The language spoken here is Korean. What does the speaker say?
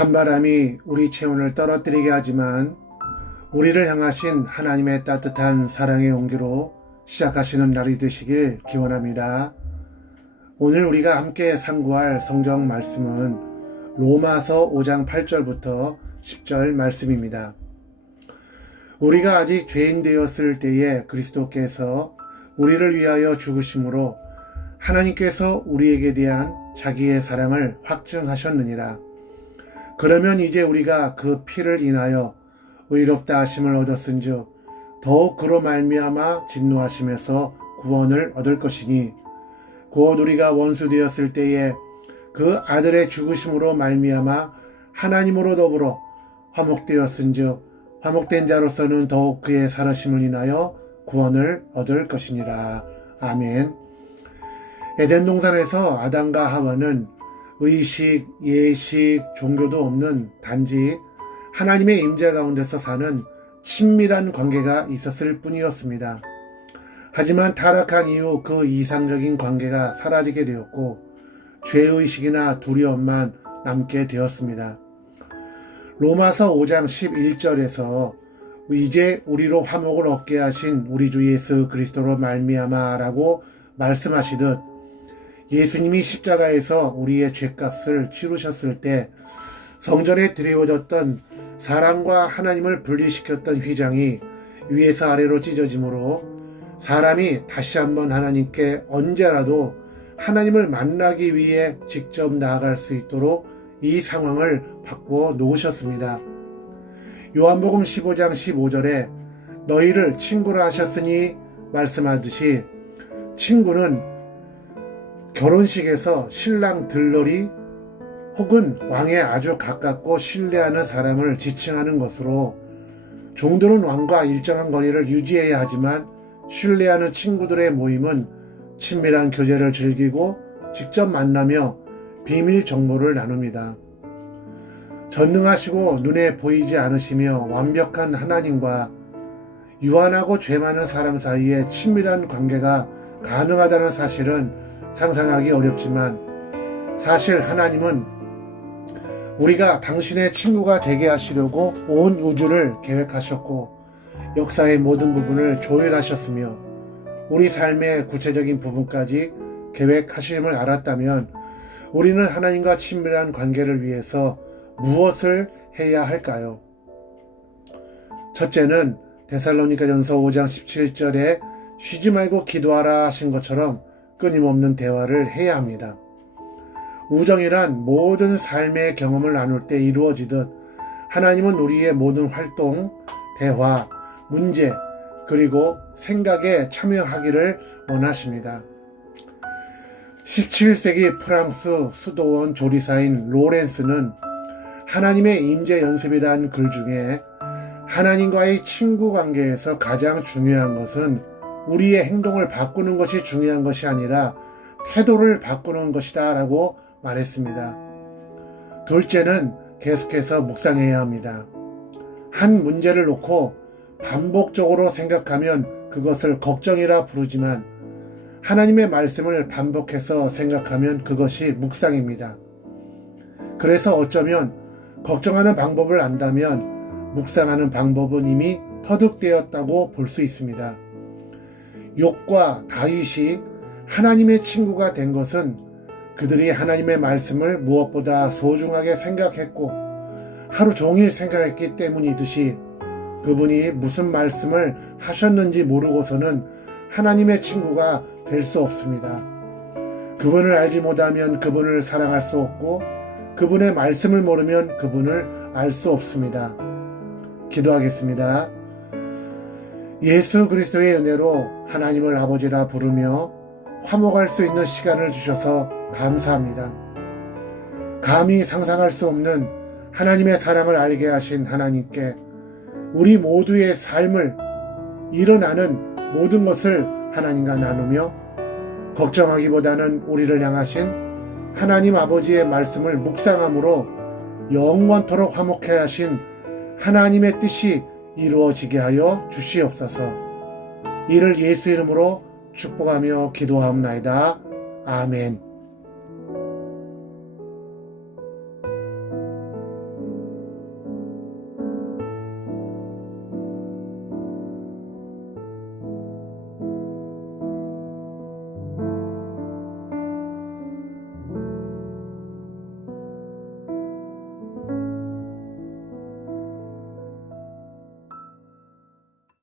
찬바람이 우리 체온을 떨어뜨리게 하지만 우리를 향하신 하나님의 따뜻한 사랑의 온기로 시작하시는 날이 되시길 기원합니다. 오늘 우리가 함께 상고할 성경 말씀은 로마서 5장 8절부터 10절 말씀입니다. 우리가 아직 죄인 되었을 때에 그리스도께서 우리를 위하여 죽으심으로 하나님께서 우리에게 대한 자기의 사랑을 확증하셨느니라. 그러면 이제 우리가 그 피를 인하여 의롭다 하심을 얻었은즉 더욱 그로 말미암아 진노하심에서 구원을 얻을 것이니 곧 우리가 원수 되었을 때에 그 아들의 죽으심으로 말미암아 하나님으로 더불어 화목되었은즉 화목된 자로서는 더욱 그의 살아심을 인하여 구원을 얻을 것이니라. 아멘. 에덴 동산에서 아담과 하와는 의식, 예식, 종교도 없는 단지 하나님의 임재 가운데서 사는 친밀한 관계가 있었을 뿐이었습니다. 하지만 타락한 이후 그 이상적인 관계가 사라지게 되었고 죄의식이나 두려움만 남게 되었습니다. 로마서 5장 11절에서 이제 우리로 화목을 얻게 하신 우리 주 예수 그리스도로 말미암아 라고 말씀하시듯 예수님이 십자가에서 우리의 죄값을 치르셨을 때 성전에 드리워졌던 사람과 하나님을 분리시켰던 휘장이 위에서 아래로 찢어지므로 사람이 다시 한번 하나님께 언제라도 하나님을 만나기 위해 직접 나아갈 수 있도록 이 상황을 바꾸어 놓으셨습니다. 요한복음 15장 15절에 너희를 친구라 하셨으니 말씀하듯이 친구는 결혼식에서 신랑 들러리 혹은 왕에 아주 가깝고 신뢰하는 사람을 지칭하는 것으로 종들은 왕과 일정한 거리를 유지해야 하지만 신뢰하는 친구들의 모임은 친밀한 교제를 즐기고 직접 만나며 비밀 정보를 나눕니다. 전능하시고 눈에 보이지 않으시며 완벽한 하나님과 유한하고 죄 많은 사람 사이에 친밀한 관계가 가능하다는 사실은 상상하기 어렵지만 사실 하나님은 우리가 당신의 친구가 되게 하시려고 온 우주를 계획하셨고 역사의 모든 부분을 조율하셨으며 우리 삶의 구체적인 부분까지 계획하심을 알았다면 우리는 하나님과 친밀한 관계를 위해서 무엇을 해야 할까요? 첫째는 데살로니가전서 5장 17절에 쉬지 말고 기도하라 하신 것처럼 끊임없는 대화를 해야 합니다. 우정이란 모든 삶의 경험을 나눌 때 이루어지듯 하나님은 우리의 모든 활동, 대화, 문제, 그리고 생각에 참여하기를 원하십니다. 17세기 프랑스 수도원 조리사인 로렌스는 하나님의 임재 연습이라는 글 중에 하나님과의 친구 관계에서 가장 중요한 것은 우리의 행동을 바꾸는 것이 중요한 것이 아니라 태도를 바꾸는 것이다 라고 말했습니다. 둘째는 계속해서 묵상해야 합니다. 한 문제를 놓고 반복적으로 생각하면 그것을 걱정이라 부르지만 하나님의 말씀을 반복해서 생각하면 그것이 묵상입니다. 그래서 어쩌면 걱정하는 방법을 안다면 묵상하는 방법은 이미 터득되었다고 볼 수 있습니다. 욥과 다윗이 하나님의 친구가 된 것은 그들이 하나님의 말씀을 무엇보다 소중하게 생각했고 하루 종일 생각했기 때문이듯이 그분이 무슨 말씀을 하셨는지 모르고서는 하나님의 친구가 될 수 없습니다. 그분을 알지 못하면 그분을 사랑할 수 없고 그분의 말씀을 모르면 그분을 알 수 없습니다. 기도하겠습니다. 예수 그리스도의 은혜로 하나님을 아버지라 부르며 화목할 수 있는 시간을 주셔서 감사합니다. 감히 상상할 수 없는 하나님의 사랑을 알게 하신 하나님께 우리 모두의 삶을 일어나는 모든 것을 하나님과 나누며 걱정하기보다는 우리를 향하신 하나님 아버지의 말씀을 묵상함으로 영원토록 화목해 하신 하나님의 뜻이 이루어지게 하여 주시옵소서. 이를 예수 이름으로 축복하며 기도하옵나이다. 아멘.